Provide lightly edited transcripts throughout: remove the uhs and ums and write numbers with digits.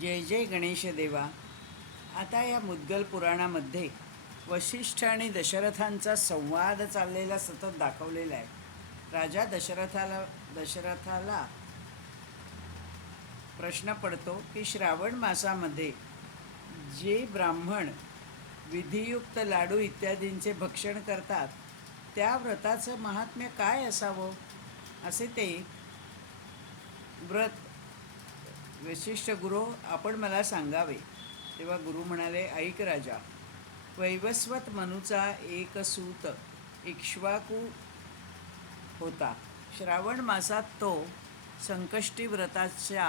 जय जय गणेश देवा. आता या मुद्गल पुराणामध्ये वशिष्ठ आणि दशरथांचा संवाद चाललेला सतत दाखवलेला आहे. राजा दशरथाला प्रश्न पडतो की श्रावण मासामध्ये जे ब्राह्मण विधियुक्त लाडू इत्यादींचे भक्षण करतात त्या व्रताचं महात्म्य काय असावं, असे ते व्रत वशिष्ठ गुरु आपण मला सांगावे. तेव्हा गुरु म्हणाले, ऐक राजा, वैवस्वत मनुचा एक सूत इक्ष्वाकू होता. श्रावण मासात तो संकष्टी व्रताच्या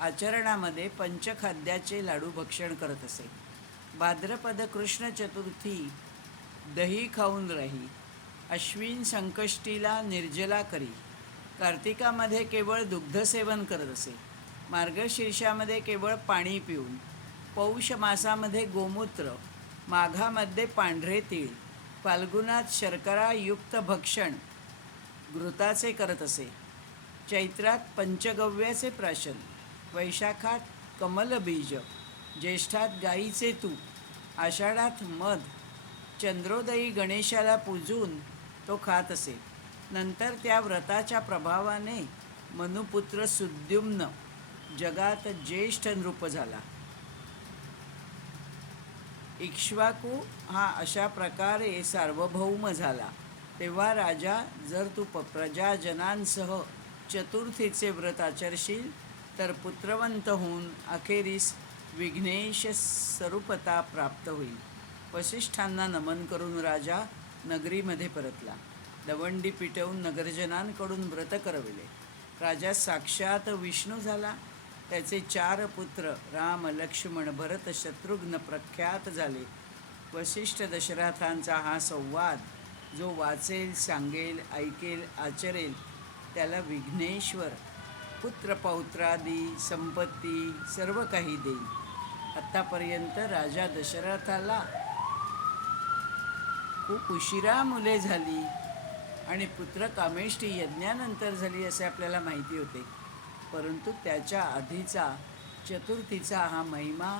आचरणामध्ये पंचखाद्याचे लाडू भक्षण करत असे. भाद्रपद कृष्ण चतुर्थी दही खाऊन राही, अश्विन संकष्टीला निर्जला करी, कार्तिकामध्ये केवळ दुग्धसेवन करत असे, मार्गशीर्षामध्ये केवळ पाणी पिऊन, पौष मासामध्ये गोमूत्र, माघामध्ये पांढरे तीळ, फाल्गुनात शर्करायुक्त भक्षण घृताचे करत असे, चैत्रात पंचगव्याचे प्राशन, वैशाखात कमलबीज, ज्येष्ठात गाईचे तूप, आषाढात मध, चंद्रोदयी गणेशाला पूजून तो खात असे. नंतर त्या व्रताच्या प्रभावाने मनुपुत्र सुद्युम्न जगात ज्येष्ठ नृप झाला. इक्ष्वाकू हा अशा प्रकारे सार्वभौम झाला. तेव्हा राजा, जर तू प्रजाजनांसह चतुर्थीचे व्रत आचरशील तर पुत्रवंत होऊन अखेरीस विघ्नेश स्वरूपता प्राप्त होईल. वसिष्ठांना नमन करून राजा नगरीमध्ये परतला. दवंडी पिटवून नगरजनांकडून व्रत करविले. राजा साक्षात विष्णू झाला. त्याचे 4 पुत्र राम, लक्ष्मण, भरत, शत्रुघ्न प्रख्यात झाले. वसिष्ठ दशरथांचा हा संवाद जो वाचेल, सांगेल, ऐकेल, आचरेल त्याला विघ्नेश्वर पुत्रपौत्रादी संपत्ती सर्व काही देईल. आत्तापर्यंत राजा दशरथाला खूप उशिरा मुले झाली आणि पुत्र कामेष्टी यज्ञानंतर झाली असे आपल्याला माहिती होते. परंतु त्याच्या आधीचा चतुर्थीचा हा महिमा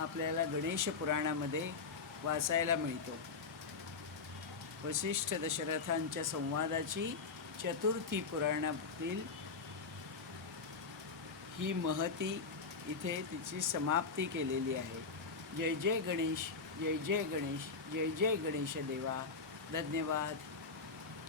आपल्याला गणेश पुराणामध्ये वाचायला मिळतो. वसिष्ठ दशरथांच्या संवादाची चतुर्थी पुराणातील ही महती इथे तिची समाप्ती केलेली आहे. जय जय गणेश, जय जय गणेश, जय जय गणेश देवा. धन्यवाद.